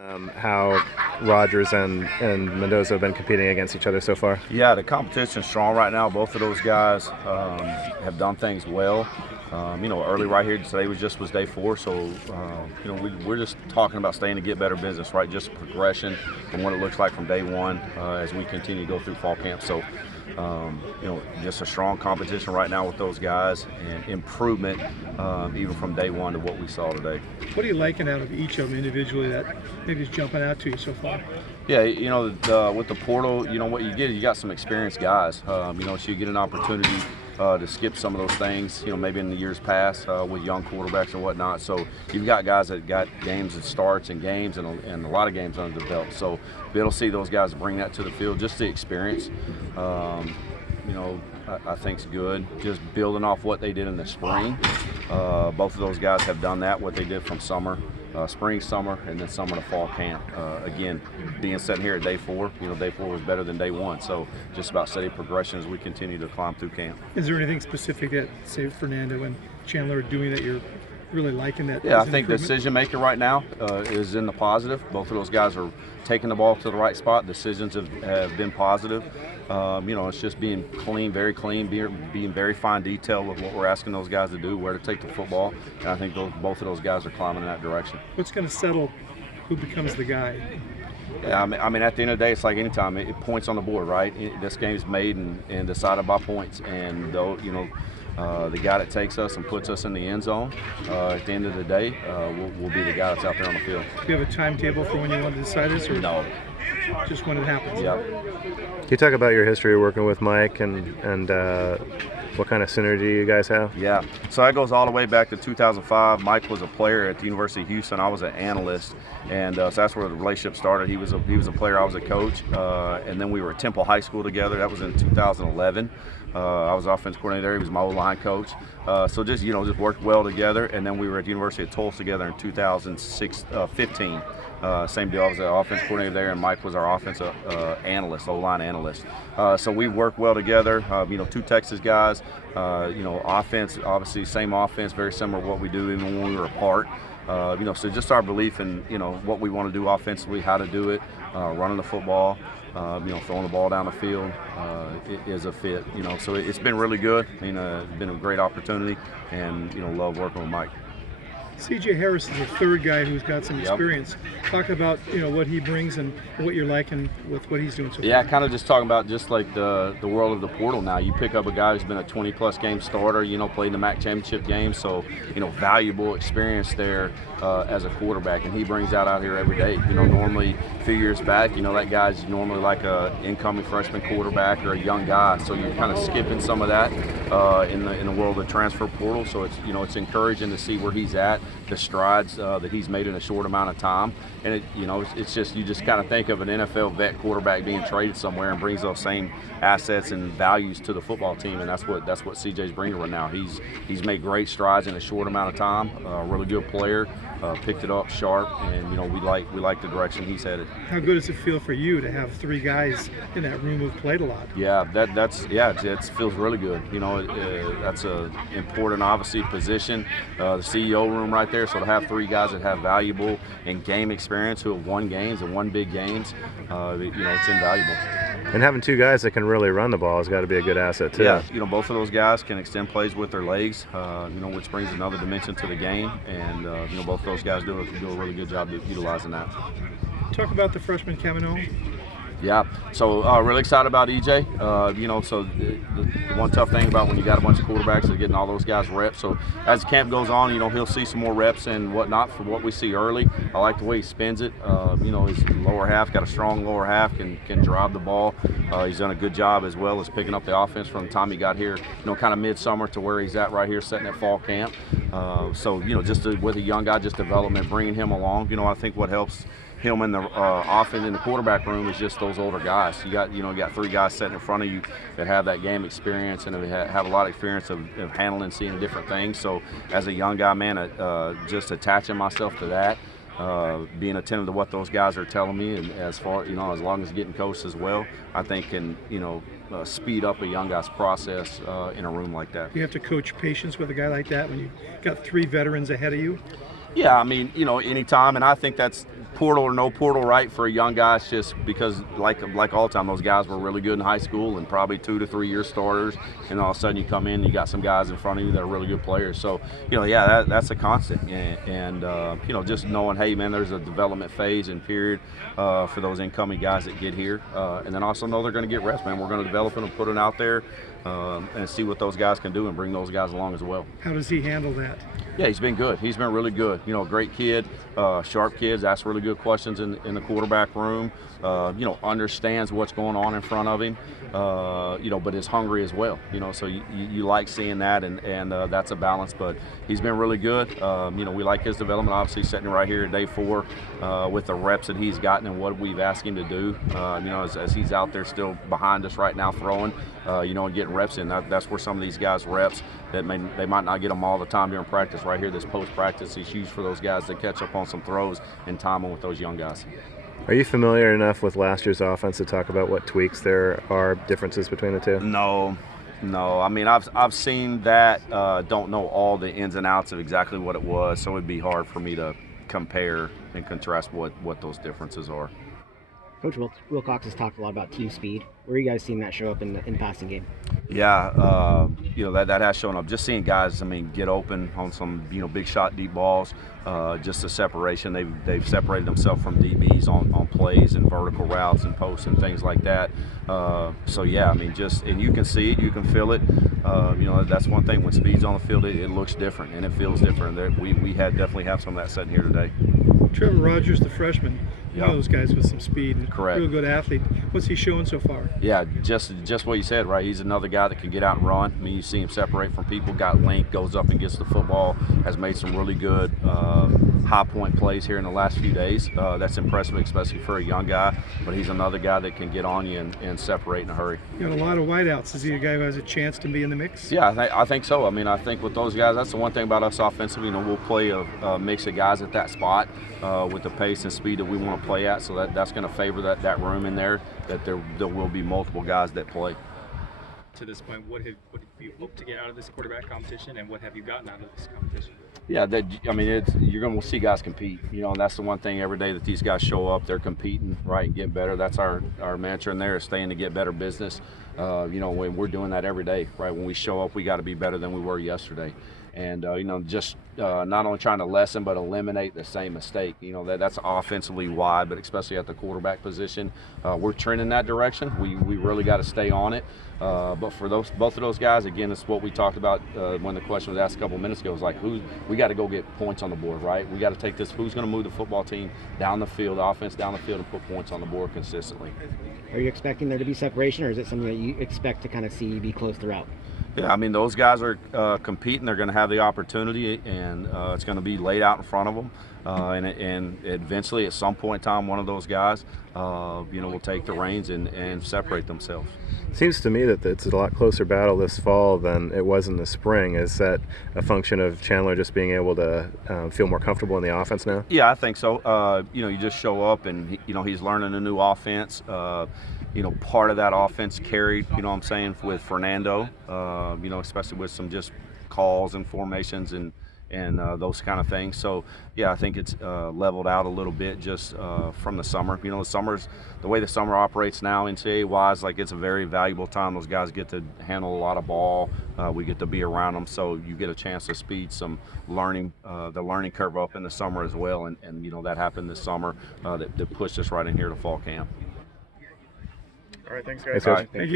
How Rogers and Mendoza have been competing against each other so far. Yeah, the competition's strong right now. Both of those guys have done things well. Early right here today was day 4, so we're just talking about staying to get better business, right? Just progression from what it looks like from day 1 as we continue to go through fall camp. So, just a strong competition right now with those guys and improvement even from day 1 to what we saw today. What are you liking out of each of them individually that maybe is jumping out to you so far? Yeah, with the portal, what you get is you got some experienced guys. So you get an opportunity to skip some of those things, maybe in the years past with young quarterbacks and whatnot. So you've got guys that got games and starts and games and a lot of games under the belt. So be able to see those guys bring that to the field, just the experience, I think is good. Just building off what they did in the spring. Both of those guys have done that, what they did from spring, summer, and then summer to fall camp. Again, being sitting here at day 4, day 4 was better than day 1. So just about steady progression as we continue to climb through camp. Is there anything specific that, say, Fernando and Chandler are doing that you're really liking? That yeah, I think decision making right now is in the positive. Both of those guys are taking the ball to the right spot. Decisions have been positive. It's just being clean, very clean, being very fine detail with what we're asking those guys to do, where to take the football. And I think both of those guys are climbing in that direction. What's going to settle who becomes the guy? Yeah, I mean, at the end of the day, it's like any time. It points on the board, right? This game's made and decided by points. And, the guy that takes us and puts us in the end zone, at the end of the day, will be the guy that's out there on the field. Do you have a timetable for when you want to decide this? Or no. Just when it happens? Yeah. Can you talk about your history working with Mike and what kind of synergy you guys have? Yeah, so that goes all the way back to 2005. Mike was a player at the University of Houston. I was an analyst, and so that's where the relationship started. He was a player, I was a coach, and then we were at Temple High School together. That was in 2011. I was offense coordinator. He was my O-line coach. So just worked well together. And then we were at the University of Tulsa together in 2015. Same deal. I was the offense coordinator there, and Mike was our offensive analyst, O-line analyst. So we worked well together. 2 Texas guys. Offense, obviously same offense, very similar to what we do even when we were apart. So just our belief in what we want to do offensively, how to do it, running the football, throwing the ball down the field is a fit. So it's been really good. It's been a great opportunity, and love working with Mike. C.J. Harris is the 3rd guy who's got some experience. Talk about what he brings and what you're liking with what he's doing so far. Yeah, kind of just talking about just like the world of the portal now. You pick up a guy who's been a 20-plus game starter, played in the MAC championship game, so valuable experience there as a quarterback, and he brings that out here every day. Normally a few years back, that guy's normally like a incoming freshman quarterback or a young guy, so you're kind of skipping some of that in the world of transfer portal. So it's encouraging to see where he's at, the strides that he's made in a short amount of time, and it's just you just kind of think of an NFL vet quarterback being traded somewhere and brings those same assets and values to the football team, and that's what CJ's bringing right now. He's made great strides in a short amount of time. Really good player, picked it up sharp, and we like the direction he's headed. How good does it feel for you to have 3 guys in that room who've played a lot? Yeah, it feels really good. That's a important, obviously, position, the CEO room right there. So to have 3 guys that have valuable and game experience, who have won games and won big games, it's invaluable. And having 2 guys that can really run the ball has got to be a good asset too. Yeah, both of those guys can extend plays with their legs, which brings another dimension to the game, and both of those guys do a really good job of utilizing that. Talk about the freshman Camino. Yeah, so really excited about EJ. So the one tough thing about when you got a bunch of quarterbacks is getting all those guys reps. So as camp goes on, he'll see some more reps and whatnot for what we see early. I like the way he spins it. His lower half, got a strong lower half, can drive the ball. He's done a good job as well as picking up the offense from the time he got here, kind of midsummer to where he's at right here, setting at fall camp. With a young guy, just development, bringing him along. I think what helps him in the offense in the quarterback room is just those older guys. You got 3 guys sitting in front of you that have that game experience and have a lot of experience of handling, seeing different things. So as a young guy, man, just attaching myself to that, being attentive to what those guys are telling me, and as long as getting coached as well, I think can speed up a young guy's process in a room like that. You have to coach patience with a guy like that when you got 3 veterans ahead of you. Yeah, I mean, anytime, and I think that's portal or no portal, right, for a young guy. It's just because, like all the time, those guys were really good in high school and probably 2 to 3 year starters, and all of a sudden you come in, you got some guys in front of you that are really good players. So, yeah, that's a constant, and just knowing, hey, man, there's a development phase and period for those incoming guys that get here, and then also know they're going to get reps, man. We're going to develop them and put it out there and see what those guys can do and bring those guys along as well. How does he handle that? Yeah, he's been good. He's been really good. Great kid, sharp kids, asks really good questions in the quarterback room. Understands what's going on in front of him. But is hungry as well. So you like seeing that, and that's a balance. But he's been really good. We like his development. Obviously, sitting right here at day 4 with the reps that he's gotten and what we've asked him to do. As he's out there still behind us right now throwing, and getting reps in. That's where some of these guys reps that they might not get them all the time during practice. Right here, this post-practice is huge for those guys to catch up on some throws and time them with those young guys. Are you familiar enough with last year's offense to talk about what tweaks there are, differences between the two? No. I mean, I've seen that. Don't know all the ins and outs of exactly what it was, so it'd be hard for me to compare and contrast what those differences are. Coach Wilcox has talked a lot about team speed. Where are you guys seeing that show up in the passing game? Yeah, that has shown up. Just seeing guys, get open on some, big shot, deep balls. Just the separation. They've separated themselves from DBs on plays and vertical routes and posts and things like that. And you can see it, you can feel it. That's one thing. When speed's on the field, it looks different and it feels different. We definitely have some of that sitting here today. Trevor Rogers, the freshman, one of those guys with some speed and correct. Real good athlete. What's he showing so far? Yeah, just what you said, right? He's another guy that can get out and run. You see him separate from people, got length, goes up and gets the football, has made some really good high point plays here in the last few days. That's impressive, especially for a young guy, but he's another guy that can get on you and separate in a hurry. You got a lot of wideouts. Is he a guy who has a chance to be in the mix? Yeah, I think so. I think with those guys, that's the one thing about us offensively. We'll play a mix of guys at that spot with the pace and speed that we want to play at, so that's going to favor that room in there, that there will be multiple guys that play. To this point, what have you hoped to get out of this quarterback competition, and what have you gotten out of this competition? Yeah, you're going to see guys compete, and that's the one thing every day that these guys show up, they're competing, right, and getting better. That's our mantra in there, is staying to get better business. When we're doing that every day, right, when we show up, we got to be better than we were yesterday. And, just not only trying to lessen but eliminate the same mistake. That's offensively wide, but especially at the quarterback position. We're trending that direction. We really got to stay on it. But for both of those guys, again, it's what we talked about when the question was asked a couple minutes ago. It was like, we got to go get points on the board, right? We got to take this, who's going to move the football team down the field, the offense down the field, and put points on the board consistently. Are you expecting there to be separation, or is it something that you expect to kind of see be close throughout? Yeah, those guys are competing. They're going to have the opportunity, and it's going to be laid out in front of them. And eventually, at some point in time, one of those guys, will take the reins and separate themselves. It seems to me that it's a lot closer battle this fall than it was in the spring. Is that a function of Chandler just being able to feel more comfortable in the offense now? Yeah, I think so. You just show up, and he's learning a new offense. Part of that offense carried, with Fernando, especially with some just calls and formations and those kind of things. So, yeah, I think it's leveled out a little bit just from the summer. The way the summer operates now, NCAA-wise, it's a very valuable time. Those guys get to handle a lot of ball. We get to be around them, so you get a chance to speed some learning, the learning curve up in the summer as well. And that happened this summer that pushed us right in here to fall camp. All right, thanks, guys. Thanks, Coach. Thank you.